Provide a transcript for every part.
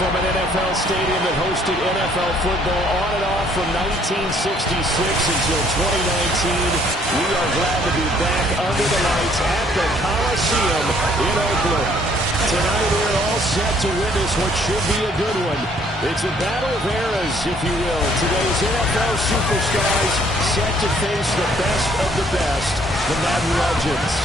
from an NFL stadium that hosted NFL football on and off from 1966 until 2019. We are glad to be back under the lights at the Coliseum in Oakland. Tonight we're all set to witness what should be a good one. It's a battle of eras, if you will. Today's NFL superstars set to face the best of the best, the Madden Legends.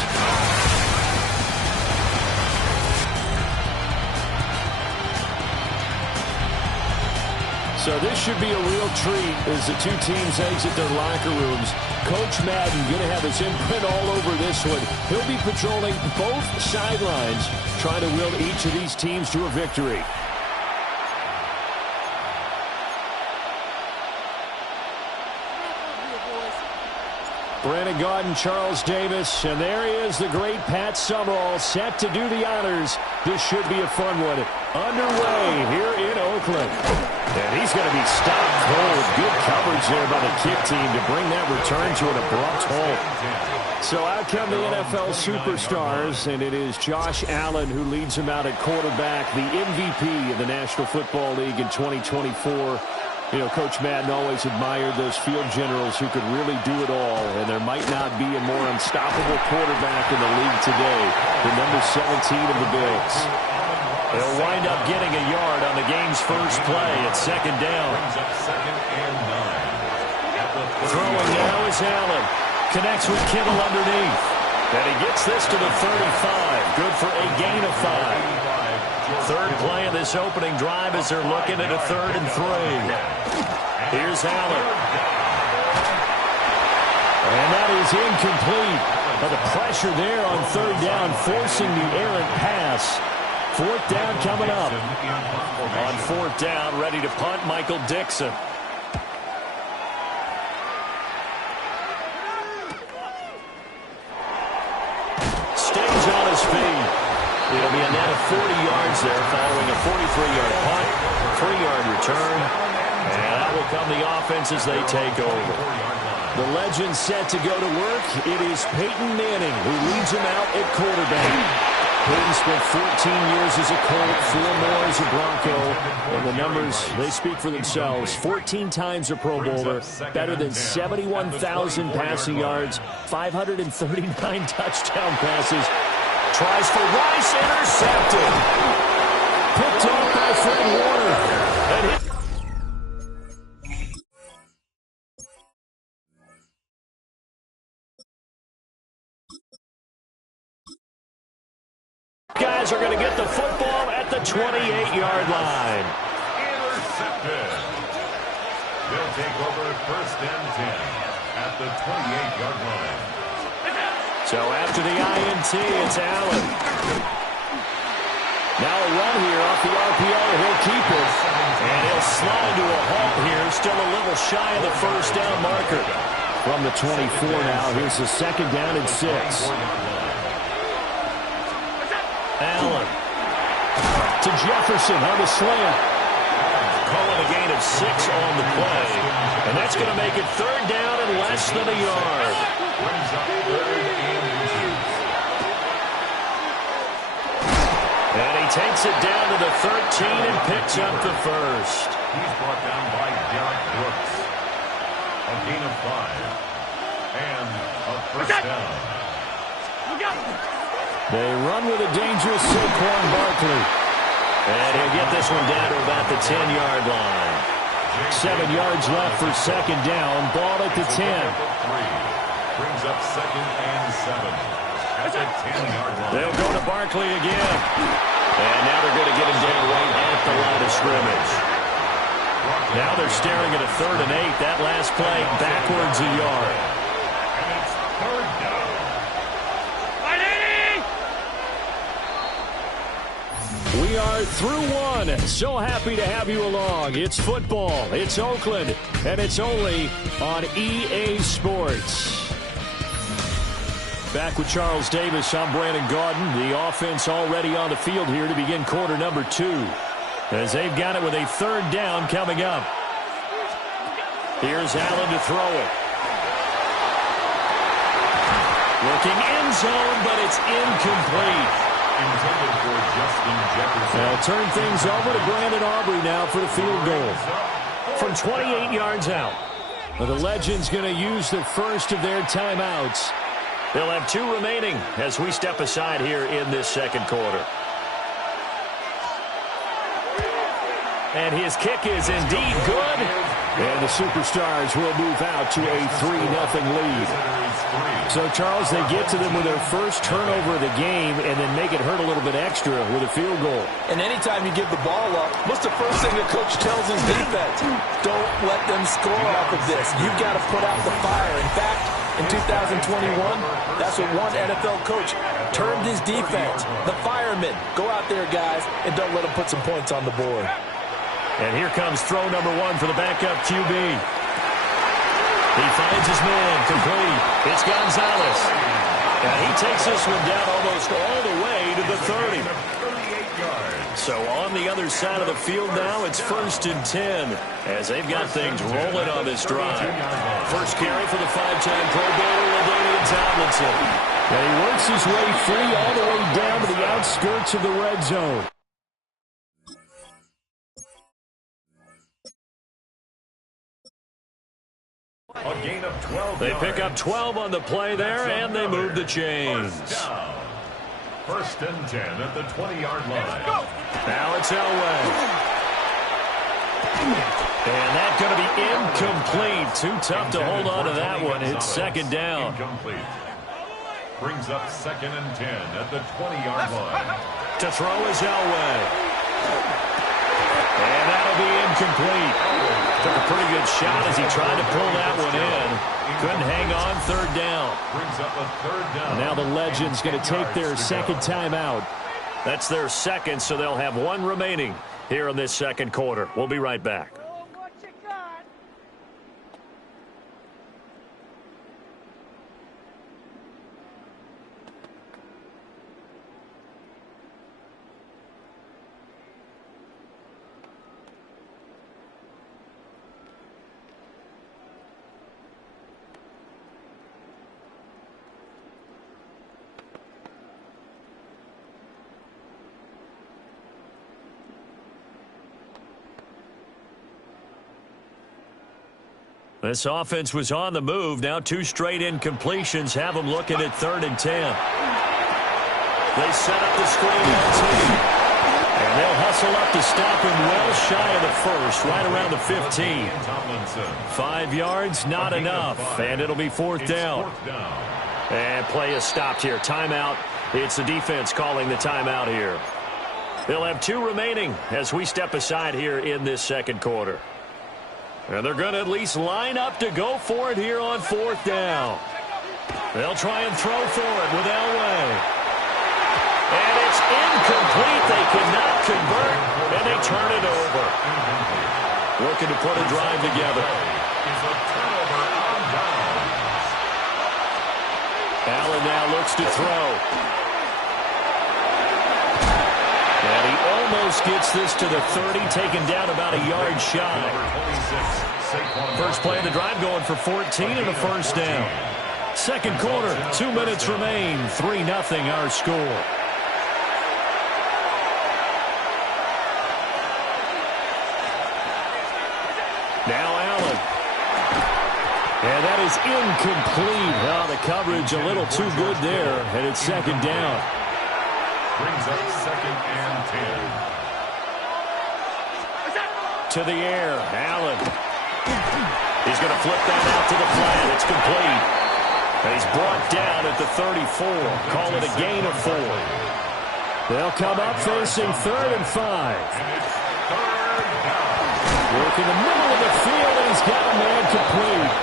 So this should be a real treat as the two teams exit their locker rooms. Coach Madden going to have his imprint all over this one. He'll be patrolling both sidelines, trying to will each of these teams to a victory. Brandon Gaudin, Charles Davis, and there he is, the great Pat Summerall, set to do the honors. This should be a fun one. Underway here in Oakland. And he's going to be stopped cold. Good coverage there by the kick team to bring that return to an abrupt halt. So out come the NFL superstars, and it is Josh Allen who leads them out at quarterback, the MVP of the National Football League in 2024. You know, Coach Madden always admired those field generals who could really do it all, and there might not be a more unstoppable quarterback in the league today than number 17 of the Bills. They'll wind up getting a yard on the game's first play at second down. Throwing now is Allen. Connects with Kittle underneath. And he gets this to the 35. Good for a gain of 5. Third play of this opening drive as they're looking at a 3rd and 3. Here's Allen. And that is incomplete. But the pressure there on 3rd down, forcing the errant pass. 4th down coming up. On 4th down, ready to punt, Michael Dixon. Stays on his feet. It'll be a net of 40 yards there following a 43-yard punt, 3-yard return. And that will come the offense as they take over. The legend set to go to work. It is Peyton Manning who leads him out at quarterback. Peyton spent 14 years as a Colt, 4 more as a Bronco, and the numbers, they speak for themselves. 14 times a Pro Bowler, better than 71,000 passing yards, 539 touchdown passes. Tries for Rice, intercepted. Picked off by Fred Warner. And hit. Guys are going to get the football at the 28-yard line. Intercepted. They'll take over 1st and 10 at the 28-yard line. So after the INT, it's Allen. Now a run here off the RPO. He'll keep it. And he'll slide to a halt here. Still a little shy of the 1st down marker. From the 24 now, here's the 2nd down and 6. Allen to Jefferson on the slant. Calling a gain of 6 on the play. And that's going to make it 3rd down and less than a yard. Brings up 3rd and 2. And he takes it down to the 13 and picks up the 1st. He's brought down by Derek Brooks. A gain of 5. And a 1st down. They run with a dangerous Saquon Barkley. And he'll get this one down to about the 10-yard line. 7 yards left for 2nd down. Ball at the 10. Brings up 2nd and 7 at the 10-yard line. They'll go to Barkley again. And now they're going to get him down right at the line of scrimmage. Now they're staring at a 3rd and 8. That last play backwards a yard. And it's 3rd down. We are through one. So happy to have you along. It's football. It's Oakland. And it's only on EA Sports. Back with Charles Davis, I'm Brandon Gaudin. The offense already on the field here to begin quarter number 2. As they've got it with a 3rd down coming up. Here's Allen to throw it. Looking end zone, but it's incomplete. intended for Justin Jefferson. They'll turn things over to Brandon Aubrey now for the field goal. From 28 yards out. Well, the Legends going to use the first of their timeouts. They'll have 2 remaining as we step aside here in this second quarter. And his kick is indeed good. And the Superstars will move out to a 3-0 lead. So, Charles, they get to them with their first turnover of the game and then make it hurt a little bit extra with a field goal. And anytime you give the ball up, what's the first thing a coach tells his defense? Don't let them score off of this. You've got to put out the fire. In fact, in 2021, that's what one NFL coach termed his defense. The firemen. Go out there, guys, and don't let them put some points on the board. And here comes throw number 1 for the backup QB. He finds his man complete. It's Gonzalez. And he takes this one down almost all the way to the 30. So on the other side of the field now, it's 1st and 10 as they've got things rolling on this drive. First carry for the 5-time Pro Bowler, LaDainian Tomlinson. And he works his way free all the way down to the outskirts of the red zone. A gain of 12 They yards. pick up 12 on the play there, and they move the chains. First and 10 at the 20-yard line. Now it's Elway. And that's going to be incomplete. Too tough to hold on to that one. It's second down. Incomplete. Brings up 2nd and 10 at the 20-yard line. To throw is Elway. And that'll be incomplete. Took a pretty good shot as he tried to pull that one in. Couldn't hang on, 3rd down. Brings up a 3rd down. Now the Legends going to take their second timeout. That's their second, so they'll have 1 remaining here in this second quarter. We'll be right back. This offense was on the move. Now 2 straight incompletions have them looking at 3rd and 10. They set up the screen LT. And they'll hustle up to stop him well shy of the first, right around the 15. 5 yards, not enough. And it'll be 4th down. And play is stopped here. Timeout. It's the defense calling the timeout here. They'll have 2 remaining as we step aside here in this second quarter. And they're going to at least line up to go for it here on 4th down. They'll try and throw for it with Elway. And it's incomplete. They cannot convert, and they turn it over. Looking to put a drive together. Allen now looks to throw. And he almost gets this to the 30, taken down about a yard shy. First play of the drive going for 14 and a 1st down. Second quarter, 2 minutes remain, 3-0 our score. Now Allen. And that is incomplete. Oh, the coverage a little too good there, and it's second down. Brings up 2nd and 10. To the air, Allen. He's going to flip that out to the flat. It's complete. And he's brought down at the 34. Call it a gain of 4. They'll come up facing 3rd and 5. Work in the middle of the field, and he's got a man complete.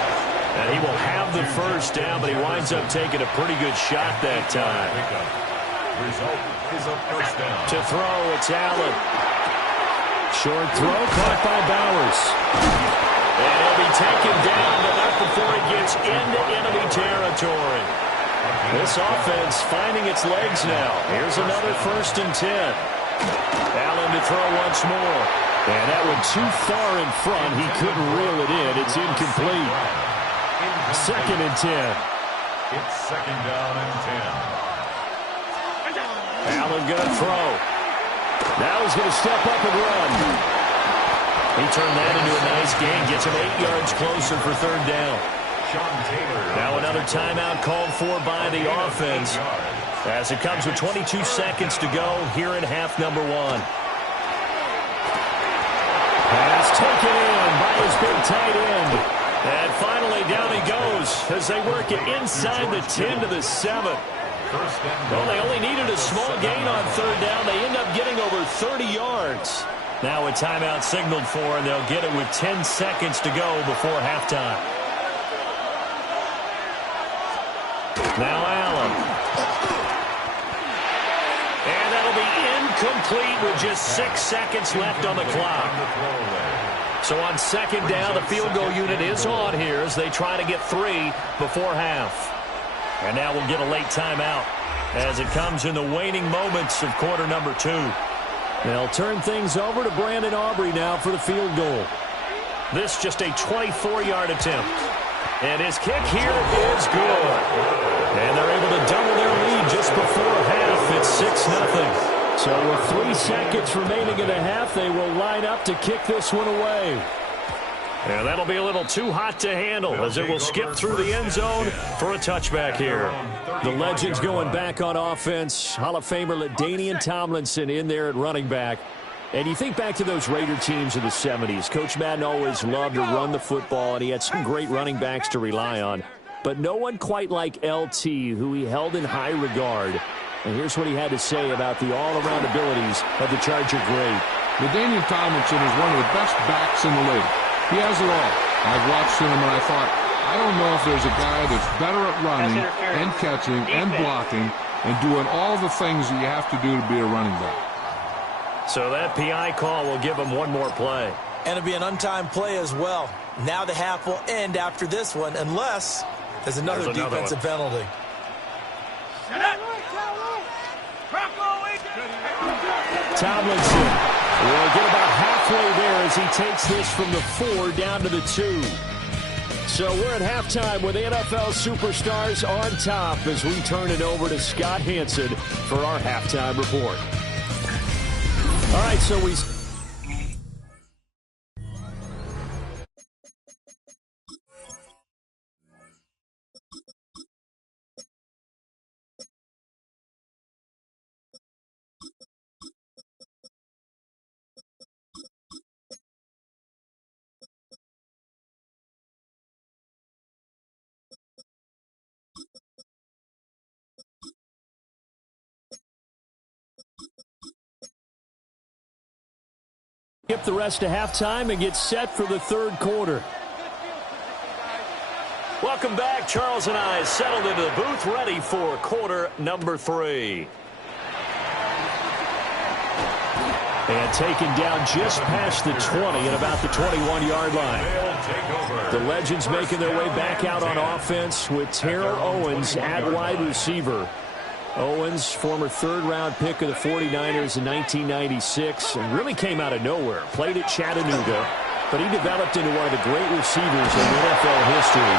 And he will have the first down, but he winds up taking a pretty good shot that time. Result is a 1st down. To throw, it's Allen. Short throw caught by Bowers. And he'll be taken down, but not before he gets into enemy territory. This offense finding its legs now. Here's another 1st and 10. Allen to throw once more. And that one too far in front. He couldn't reel it in. It's incomplete. 2nd and 10. It's 2nd down and 10. Allen going to throw. Now he's going to step up and run. He turned that into a nice gain. Gets him 8 yards closer for third down. Now another timeout called for by the offense as it comes with 22 seconds to go here in half number 1. Pass taken in by his big tight end. And finally down he goes as they work it inside the 10 to the 7. Well, they only needed a small gain on third down. They end up getting over 30 yards. Now a timeout signaled for, and they'll get it with 10 seconds to go before halftime. Now Allen. And that'll be incomplete with just 6 seconds left on the clock. So on second down, the field goal unit is on here as they try to get 3 before half. And now we'll get a late timeout as it comes in the waning moments of quarter number 2. They'll turn things over to Brandon Aubrey now for the field goal. This just a 24-yard attempt. And his kick here is good. And they're able to double their lead just before half. It's 6-0. So with 3 seconds remaining in the half, they will line up to kick this one away. And that'll be a little too hot to handle as it will skip through the end zone for a touchback here. The Legends going back on offense. Hall of Famer LaDainian Tomlinson in there at running back. And you think back to those Raider teams of the 70s. Coach Madden always loved to run the football, and he had some great running backs to rely on. But no one quite like LT, who he held in high regard. And here's what he had to say about the all-around abilities of the Charger great. LaDainian Tomlinson is one of the best backs in the league. He has it all. I've watched him and I thought, I don't know if there's a guy that's better at running and catching and blocking and doing all the things that you have to do to be a running back. So that PI call will give him one more play. And it'll be an untimed play as well. Now the half will end after this one unless there's another defensive penalty. Tomlinson will get about halfway there as he takes this from the 4 down to the 2. So we're at halftime with NFL superstars on top as we turn it over to Scott Hanson for our halftime report. All right, so we... skip the rest of halftime and get set for the third quarter. Welcome back. Charles and I settled into the booth ready for quarter number 3. And taken down just past the 20 at about the 21-yard line. The Legends making their way back out on offense with Terrell Owens at wide receiver. Owens, former third-round pick of the 49ers in 1996, and really came out of nowhere. Played at Chattanooga, but he developed into one of the great receivers in NFL history.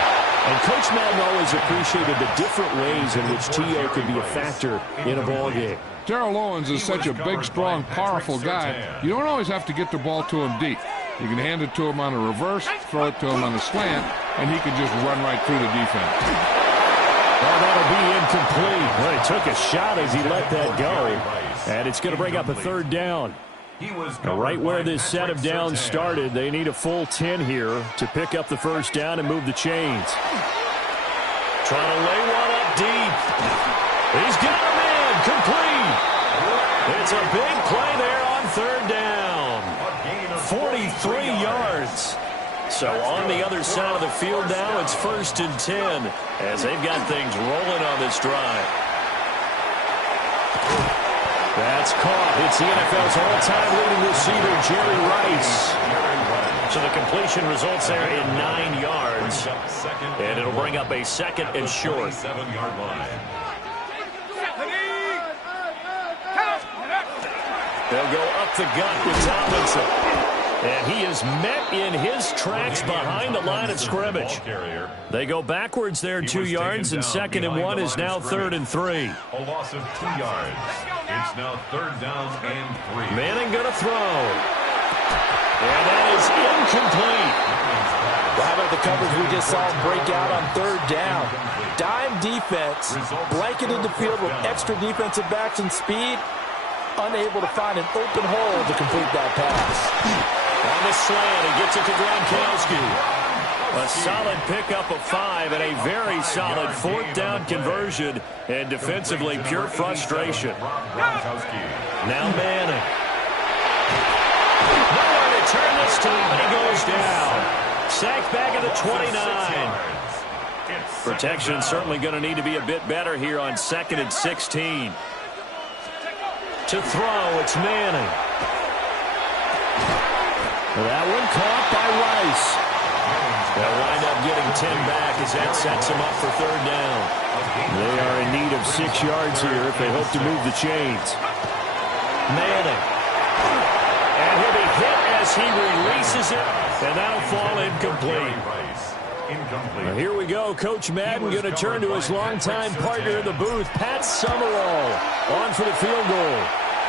And Coach Madden always appreciated the different ways in which T.O. could be a factor in a ballgame. Terrell Owens is such a big, strong, powerful guy. You don't always have to get the ball to him deep. You can hand it to him on a reverse, throw it to him on a slant, and he can just run right through the defense. Well, that'll be incomplete. Well, he took a shot as he let that go. And it's going to bring up a third down. Right where this set of downs started, they need a full 10 here to pick up the first down and move the chains. Trying to lay one up deep. He's got a man complete. It's a big play there on third down. 43 yards. So on the other side of the field now, it's 1st and 10 as they've got things rolling on this drive. That's caught. It's the NFL's all-time leading receiver, Jerry Rice. So the completion results there in 9 yards. And it'll bring up a 2nd and short. They'll go up the gut with Tomlinson. And he is met in his tracks behind the line of scrimmage. They go backwards there 2 yards, and 2nd and 1 is now 3rd and 3. A loss of 2 yards. It's now 3rd down and 3. Manning going to throw. And that is incomplete. Well, how about the coverage we just saw break out on 3rd down? Dime defense, blanketed the field with extra defensive backs and speed, unable to find an open hole to complete that pass. On the slant, he gets it to Gronkowski. A solid pickup of 5 and a very solid 4th down conversion, and defensively pure frustration. Now Manning. Nowhere to turn this time, and he goes down. Sacked back at the 29. Protection certainly going to need to be a bit better here on 2nd and 16. To throw, it's Manning. That one caught by Rice. They'll wind up getting 10 back as that sets them up for 3rd down. They are in need of 6 yards here if they hope to move the chains. Manning. And he'll be hit as he releases it, and that'll fall incomplete. Now here we go. Coach Madden going to turn to his longtime partner in the booth, Pat Summerall, on for the field goal.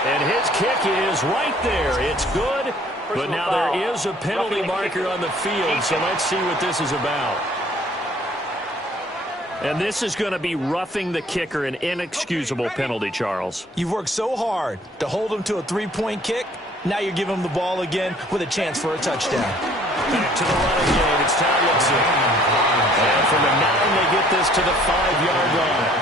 And his kick is right there. It's good. But now there is a penalty marker on the field, so let's see what this is about. And this is going to be roughing the kicker, an inexcusable penalty, Charles. You've worked so hard to hold him to a 3-point kick. Now you're giving him the ball again with a chance for a touchdown. Back to the running game. It's Tomlinson. And from the 9, they get this to the 5-yard line.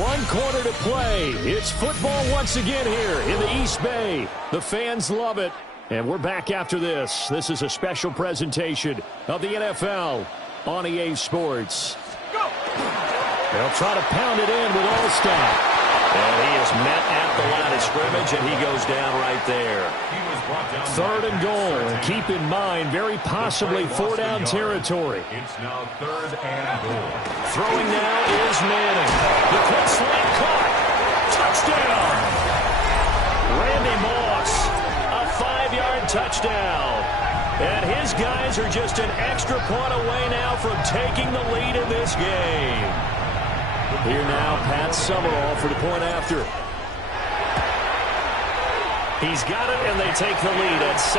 1 quarter to play. It's football once again here in the East Bay. The fans love it. And we're back after this. This is a special presentation of the NFL on EA Sports. They'll try to pound it in with Allstott. And he is met at the line of scrimmage, and he goes down right there. 3rd and goal. Keep in mind, very possibly 4-down territory. It's now 3rd and goal. Throwing now is Manning. The quick slant caught. Touchdown. Randy Moss. A 5-yard touchdown. And his guys are just an extra point away now from taking the lead in this game. Here now, Pat Summerall for the point after. He's got it, and they take the lead at 7-6.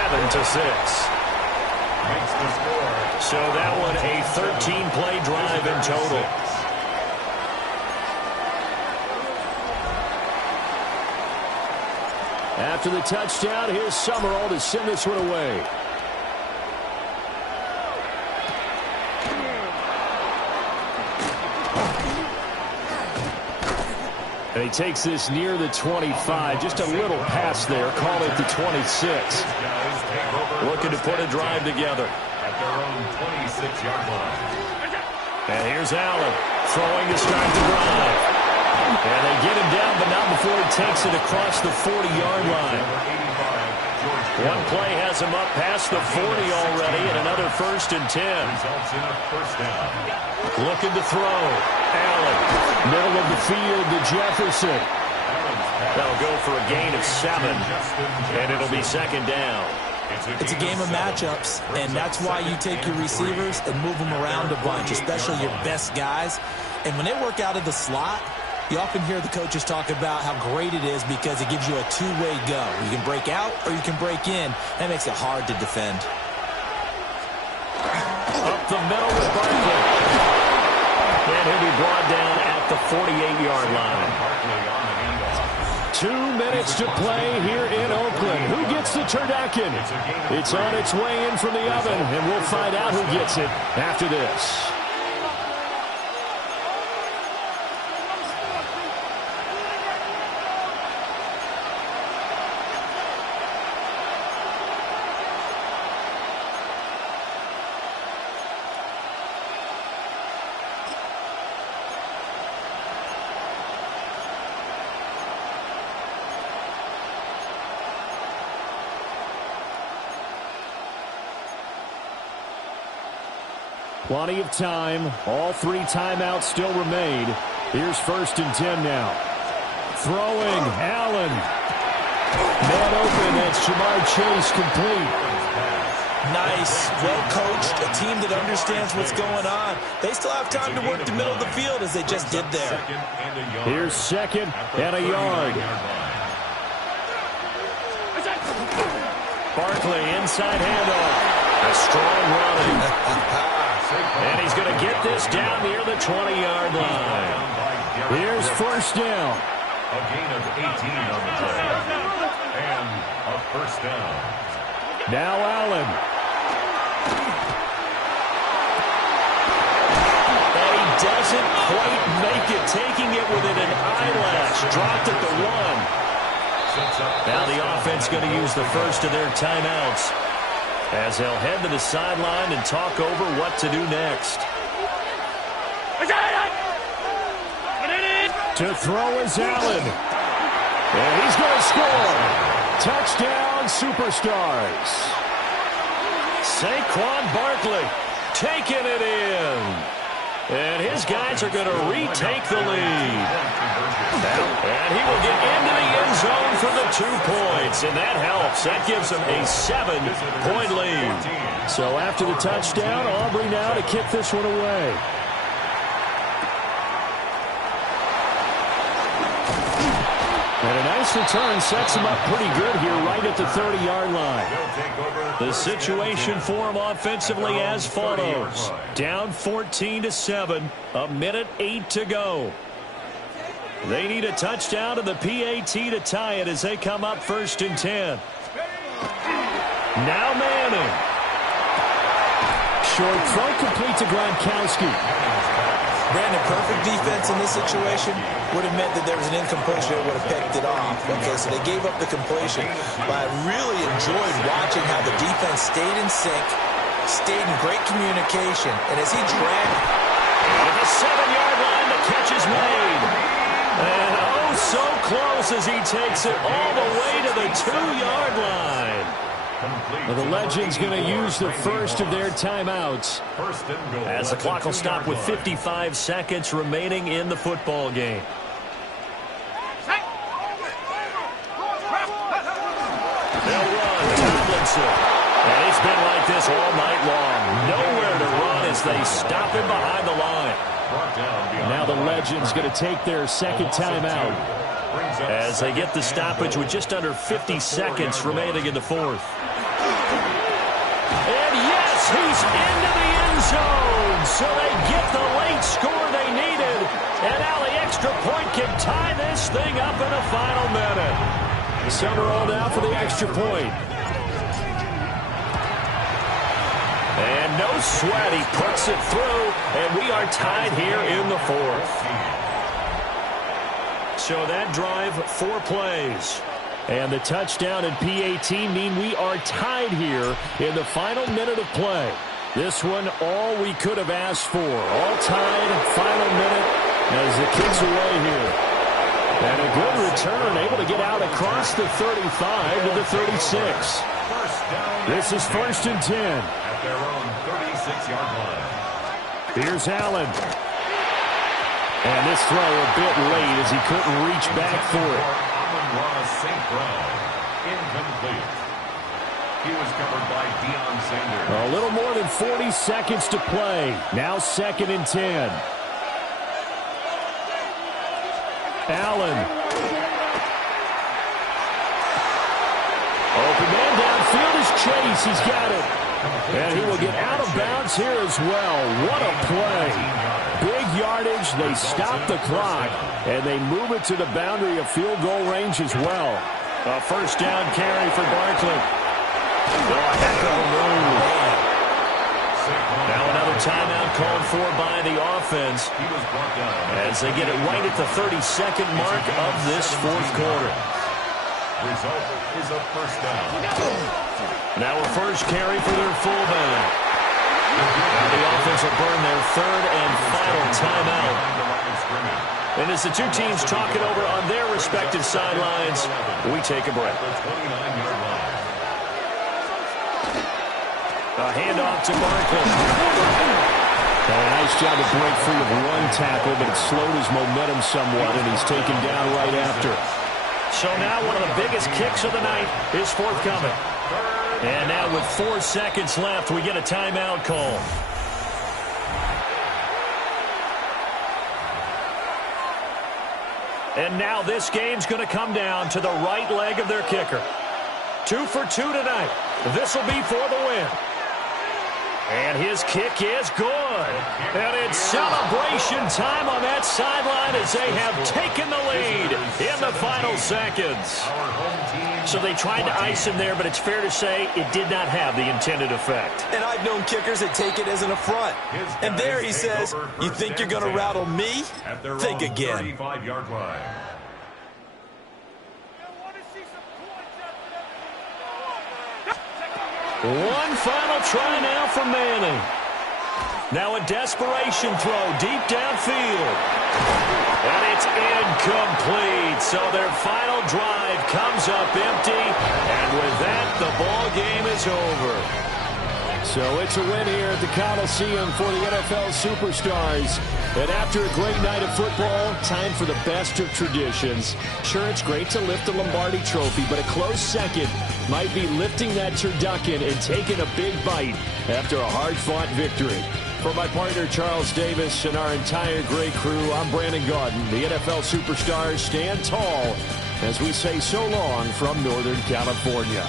Makes the score. So that one a 13-play drive in total. After the touchdown, here's Summerall to send this one away. And he takes this near the 25. Just a little pass there. Call it the 26. Looking to put a drive together. At their own 26-yard line. And here's Allen throwing to start the drive. And they get him down, but not before he takes it across the 40-yard line. One play has him up past the 40 already, and another 1st and 10. Results in a 1st down. Looking to throw. Allen, middle of the field to Jefferson. That'll go for a gain of 7, and it'll be 2nd down. It's a game of matchups, and that's why you take your receivers and move them around a bunch, especially your best guys. And when they work out of the slot, you often hear the coaches talk about how great it is because it gives you a two-way go. You can break out or you can break in. That makes it hard to defend. Up the middle with Barkley. And he'll be brought down at the 48-yard line. 2 minutes to play here in Oakland. Who gets the turducken? It's on its way in from the oven, and we'll find out who gets it after this. Plenty of time. All 3 timeouts still remain. Here's 1st and 10 now. Throwing. Allen. Man open. That's Jamar Chase complete. Nice, well-coached, a team that understands what's going on. They still have time to work the middle of the field as they just did there. Here's second and a yard. Barkley inside handoff. A strong running. And he's going to get this down near the 20-yard line. Here's first down. A gain of 18 on the play. And a first down. Now Allen. And he doesn't quite make it, taking it within an eyelash. Dropped at the 1. Now the offense going to use the first of their timeouts as they'll head to the sideline and talk over what to do next. To throw is Allen. And he's going to score. Touchdown, Superstars. Saquon Barkley taking it in. And his guys are going to retake the lead. And he will get into the end zone for the 2 points. And that helps. That gives them a 7-point lead. So after the touchdown, Aubrey now to kick this one away. And a nice return sets him up pretty good here right at the 30-yard line. The situation for him offensively as follows. Down 14-7, a minute 8 to go. They need a touchdown and the PAT to tie it as they come up 1st and 10. Now Manning. Short throw complete to Gronkowski. Brandon, perfect defense in this situation would have meant that there was an incompletion that would have picked it off. Okay, so they gave up the completion. But I really enjoyed watching how the defense stayed in sync, stayed in great communication. And as he dragged... At the 7-yard line, the catch is made. And oh, so close as he takes it all the way to the 2-yard line. Well, the Legends going to use the first of their timeouts as the clock will stop with 55 seconds remaining in the football game. They'll run Tomlinson. And it's been like this all night long. Nowhere to run as they stop him behind the line. Now the Legends going to take their second timeout as they get the stoppage with just under 50 seconds remaining in the 4th. And yes, he's into the end zone. So they get the late score they needed. And now the extra point can tie this thing up in the final minute. Summerall now for the extra point. And no sweat, he puts it through. And we are tied here in the 4th. So that drive, 4 plays. And the touchdown and PAT mean we are tied here in the final minute of play. This one, all we could have asked for. All tied, final minute as the kick's away here. And a good return, able to get out across the 35 to the 36. This is 1st and 10. At their own 36-yard line. Here's Allen. And this throw a bit late as he couldn't reach back for it. St. Brown, incomplete. He was covered by Deion Sanders. A little more than 40 seconds to play. Now 2nd and 10. Allen. Open man downfield is Chase. He's got it. And he will get out of bounds here as well. What a play. Big yardage. They stop the clock. And they move it to the boundary of field goal range as well. A first down carry for Barkley. Oh, heck of a move. Now another timeout called for by the offense as they get it right at the 32nd mark of this 4th quarter. Result is a first down. Now a first carry for their fullback. Now the offense will burn their 3rd and final timeout. And as the two teams talk it over on their respective sidelines, we take a break. A handoff to Barkley. And a nice job to break free of one tackle, but it slowed his momentum somewhat, and he's taken down right after. So now one of the biggest kicks of the night is forthcoming. And now with 4 seconds left, we get a timeout call. And now this game's going to come down to the right leg of their kicker. 2 for 2 tonight. This will be for the win. And his kick is good. And it's celebration time on that sideline as they have taken the lead in the final seconds. So they tried to ice him there, but it's fair to say it did not have the intended effect. And I've known kickers that take it as an affront. And there he says, you think you're going to rattle me? Think again. 35-yard line. One final try now from Manning. Now a desperation throw deep downfield. And it's incomplete. So their final drive comes up empty. And with that, the ball game is over. So it's a win here at the Coliseum for the NFL Superstars. And after a great night of football, time for the best of traditions. Sure, it's great to lift the Lombardi Trophy, but a close second might be lifting that turducken and taking a big bite after a hard-fought victory. For my partner, Charles Davis, and our entire great crew, I'm Brandon Gaudin. The NFL Superstars stand tall as we say so long from Northern California.